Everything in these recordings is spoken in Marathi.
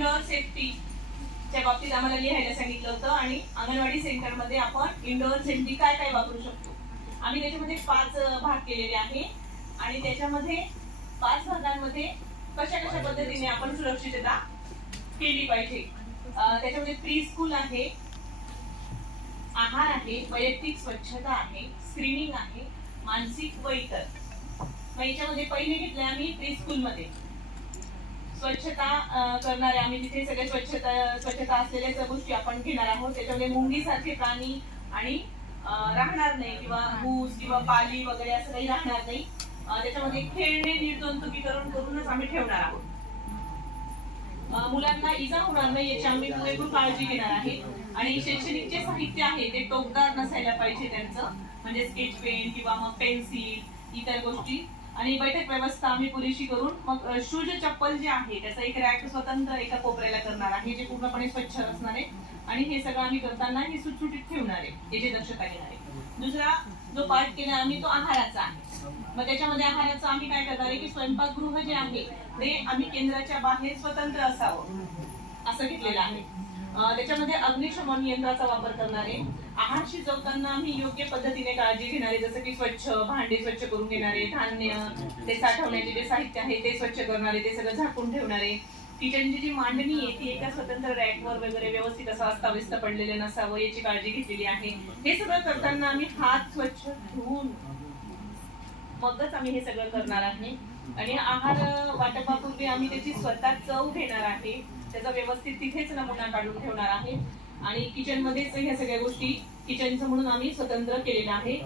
इंडोअर सेफ्टीच्या बाबतीत आम्हाला लिहायला सांगितलं होतं आणि अंगणवाडी सेंटरमध्ये आपण इंडोअर सेफ्टी काय काय वापरू शकतो. आम्ही त्याच्यामध्ये पाच भाग केलेले आहे आणि त्याच्यामध्ये पाच भागांमध्ये कशा कशा पद्धतीने आपण सुरक्षितता केली पाहिजे. त्याच्यामध्ये प्री स्कूल आहे आहार आहे वैयक्तिक स्वच्छता आहे स्क्रीनिंग आहे मानसिक व इतर. मग याच्यामध्ये पहिले घेतले आम्ही प्री स्कूल मध्ये. स्वच्छता करणारे आम्ही तिथे सगळे स्वच्छता स्वच्छता असलेल्या गोष्टी आपण घेणार आहोत त्याच्यामध्ये मुंगीसारखे प्राणी आणि राहणार नाही किंवा भूस किंवा पाली वगैरे असं काही राहणार नाही. त्याच्यामध्ये खेळणे निर्जंतुकीकरण करूनच आम्ही ठेवणार आहोत. मुलांना इजा होणार नाही याची आम्ही पुरेपूर काळजी घेणार आहे. आणि शैक्षणिक जे साहित्य आहे ते टोकदार नसायला पाहिजे त्यांचं. म्हणजे स्केच पेन किंवा मग पेन्सिल इतर गोष्टी. आणि बैठक व्यवस्था आम्ही पुरेशी करून मग शूज चप्पल जे आहे त्याचा एक रॅक स्वतंत्र एका कोपऱ्याला करणार आहे जे पूर्णपणे स्वच्छ असणार आहे. आणि हे सगळं आम्ही करताना हे सुटसुटीत ठेवणार आहे याची दक्षता घेणार आहे. दुसरा जो पार्ट केला आम्ही तो आहाराचा आहे. मग त्याच्यामध्ये आहाराचं आम्ही काय करणार आहे की स्वयंपाकगृह जे आहे ते आम्ही केंद्राच्या बाहेर स्वतंत्र असावं. असं घेतलेलं आहे. त्याच्यामध्ये अग्निशमन यंत्राचा वापर करणारे आहार शिजवताना आम्ही योग्य पद्धतीने काळजी घेणारे जसं की स्वच्छ भांडे स्वच्छ करून घेणारे धान्य ते साठवण्याचे जे साहित्य आहे ते स्वच्छ करणारे ते सगळं झाकून ठेवणारे. किचनची जी मांडणी आहे ती एका स्वतंत्र रॅकवर वगैरे व्यवस्थित असं अस्ताव्यस्त पडलेलं नसावं याची काळजी घेतलेली आहे. हे सगळं करताना आम्ही हात स्वच्छ धुवून मगच आम्ही हे सगळं करणार आहे. आणि आहार वाटपापूर्वी आम्ही त्याची स्वतः चव घेणार आहे. त्याचा व्यवस्थित तिथेच नमुना काढून ठेवणार आहे. आणि किचन मध्येच ह्या सगळ्या गोष्टी किचनचं म्हणून आम्ही स्वतंत्र केलेलं आहे.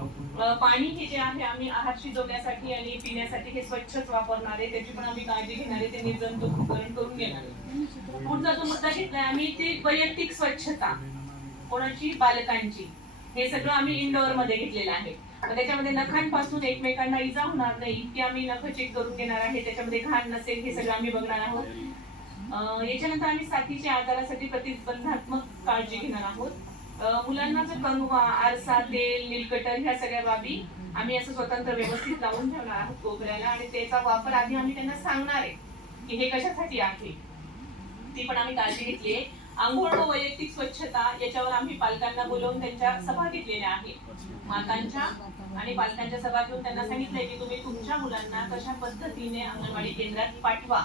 पाणी हे जे आहे आम्ही आहार शिजवण्यासाठी आणि पिण्यासाठी हे स्वच्छच वापरणार आहे. त्याची पण आम्ही काळजी घेणार आहे. ते निर्जंतुकीकरण करून घेणार आहे. पुढचा जो मुद्दा घेतलाय आम्ही ती वैयक्तिक स्वच्छता कोणाची? बालकांची. हे सगळं आम्ही इंडोअरमध्ये घेतलेलं आहे. त्याच्यामध्ये नखांपासून एकमेकांना इजा होणार नाही इतकी आम्ही नख चेक करून घेणार आहे त्याच्यामध्ये घाण नसेल हे सगळं आम्ही बघणार आहोत. याच्यानंतर आम्ही साथीच्या आजारासाठी प्रतिबंधात्मक काळजी घेणार आहोत. मुलांना जो कनुवा आरसा तेल नीलकटर ह्या सगळ्या बाबी आम्ही असं स्वतंत्र व्यवस्थित लावून ठेवणार आहोत कोपऱ्याला आणि त्याचा वापर आधी आम्ही त्यांना सांगणार आहे की हे कशासाठी आहे. ती पण आम्ही काळजी घेतली आहे. आंघोळ व वैयक्तिक स्वच्छता याच्यावर आम्ही पालकांना बोलवून त्यांच्या सभा घेतलेल्या आहेत. मातांच्या आणि पालकांच्या सभा घेऊन त्यांना सांगितलंय की तुम्ही तुमच्या मुलांना कशा पद्धतीने अंगणवाडी केंद्रात पाठवा.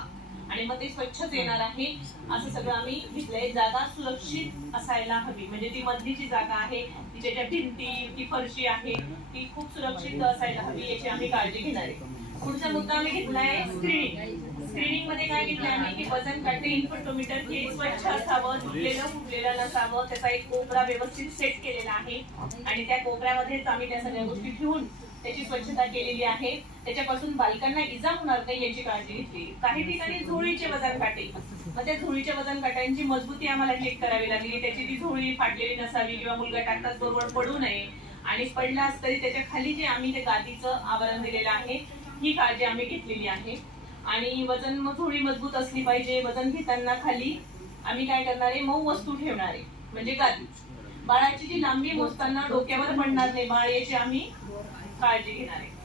आणि मग ते स्वच्छच येणार आहे असं सगळं आम्ही घेतलंय. जागा सुरक्षित असायला हवी. म्हणजे ती मधली जी जागा आहे तिच्या ज्या भिंती ती फरशी आहे ती खूप सुरक्षित असायला हवी याची आम्ही काळजी घेणार आहे. पुढचा मुद्दा आम्ही घेतलाय स्क्रीनिंग स्क्रीनिंगमध्ये काय घेतलं आम्ही की वजन काटे इन्फोटोमीटर हे स्वच्छ असावं धुतलेलं फुटलेलं नसावं त्याचा एक कोपरा व्यवस्थित सेट केलेला आहे. आणि त्या कोपऱ्यामध्येच आम्ही त्या सगळ्या गोष्टी ठेवून त्याची स्वच्छता केलेली आहे. त्याच्यापासून बालकांना इजा होणार नाही याची काळजी घेतली. काही ठिकाणी झोळीचे वजन काटे. मग त्या झोळीच्या वजन काट्यांची मजबूती आम्हाला चेक करावी लागली. त्याची ती झोळी फाटलेली नसावी किंवा मुलगा टाकताच बरोबर पडू नये. आणि पडलास तरी त्याच्याखाली जे आम्ही ते गादीचं आवरण दिलेलं आहे ही काळजी आम्ही घेतलेली आहे. आणि वजन मग थोडी मजबूत असली पाहिजे वजन घेताना खाली आम्ही काय करणार आहे? मऊ वस्तू ठेवणार आहे. म्हणजे गादी. बाळाची जी लांबी मोजताना डोक्यावर पडणार नाही. बाळ याची आम्ही काळजी घेणार आहे.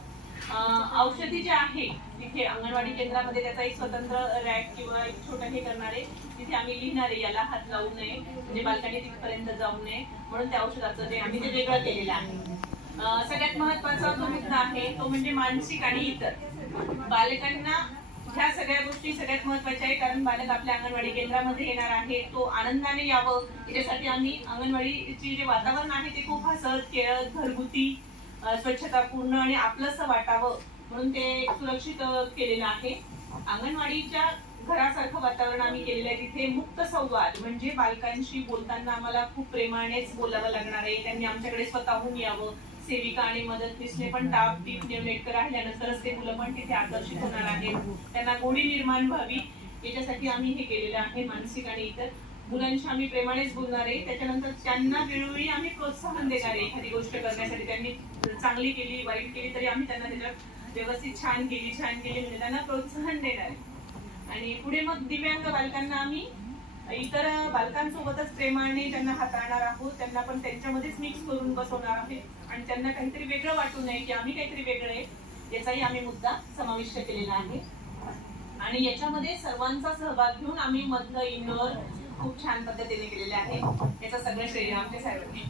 औषधी जे आहे तिथे अंगणवाडी केंद्रामध्ये त्याचा एक स्वतंत्र रॅक किंवा एक छोटा हे करणार आहे. तिथे आम्ही लिहिणार आहे याला हात लावू नये. म्हणजे बालकांनी तिथपर्यंत जाऊ नये. म्हणून त्या औषधाचं जे आम्ही ते वेगळं केलेलं आहे. सगळ्यात महत्त्वाचा जो मुद्दा आहे तो म्हणजे मानसिक आणि इतर. बालकांना ह्या सगळ्या गोष्टी सगळ्यात महत्त्वाच्या आहे कारण बालक आपल्या अंगणवाडी केंद्रामध्ये येणार आहे. तो आनंदाने यावं. याच्यासाठी आम्ही अंगणवाडीचे जे वातावरण आहे ते खूप हसत खेळत घरगुती स्वच्छता पूर्ण आणि आपलंसं वाटावं म्हणून ते सुरक्षित केलेलं आहे. अंगणवाडीच्या घरासारखं वातावरण आम्ही केलेलं आहे. तिथे मुक्त संवाद म्हणजे बालकांशी बोलताना आम्हाला खूप प्रेमानेच बोलावं लागणार आहे. त्यांनी आमच्याकडे स्वतःहून यावं. सेविका आणि मदतनीसने पण टाप टीप नेमलेटकर राहिल्यानंतरच ते मुलं पण तिथे आकर्षित होणार आहेत. त्यांना गोडी निर्माण व्हावी. याच्यासाठी आम्ही हे केलेलं आहे मानसिक आणि इतर. मुलांशी आम्ही प्रेमानेच बोलणार आहे. त्याच्यानंतर त्यांना वेळोवेळी आम्ही प्रोत्साहन देणार आहे एखादी गोष्ट करण्यासाठी. त्यांनी चांगली केली वाईट केली तरी आम्ही त्यांना त्याच्यात व्यवस्थित छान केली छान केली. म्हणजे त्यांना प्रोत्साहन देणार आहे. आणि पुढे मग दिव्यांग बालकांना आम्ही पालकांसोबतच बालकांसोबतच प्रेमाने त्यांना हाताळणार आहोत त्यांना पण त्यांच्यामध्येच मिक्स करून बसवणार आहे. आणि त्यांना काहीतरी वेगळं वाटू नये की आम्ही काहीतरी वेगळं आहे याचाही आम्ही मुद्दा समाविष्ट केलेला आहे. आणि याच्यामध्ये सर्वांचा सहभाग घेऊन आम्ही मधलं इंडोर खूप छान पद्धतीने केलेले आहे. याचा सगळं श्रेय आमच्या साहेबांनी.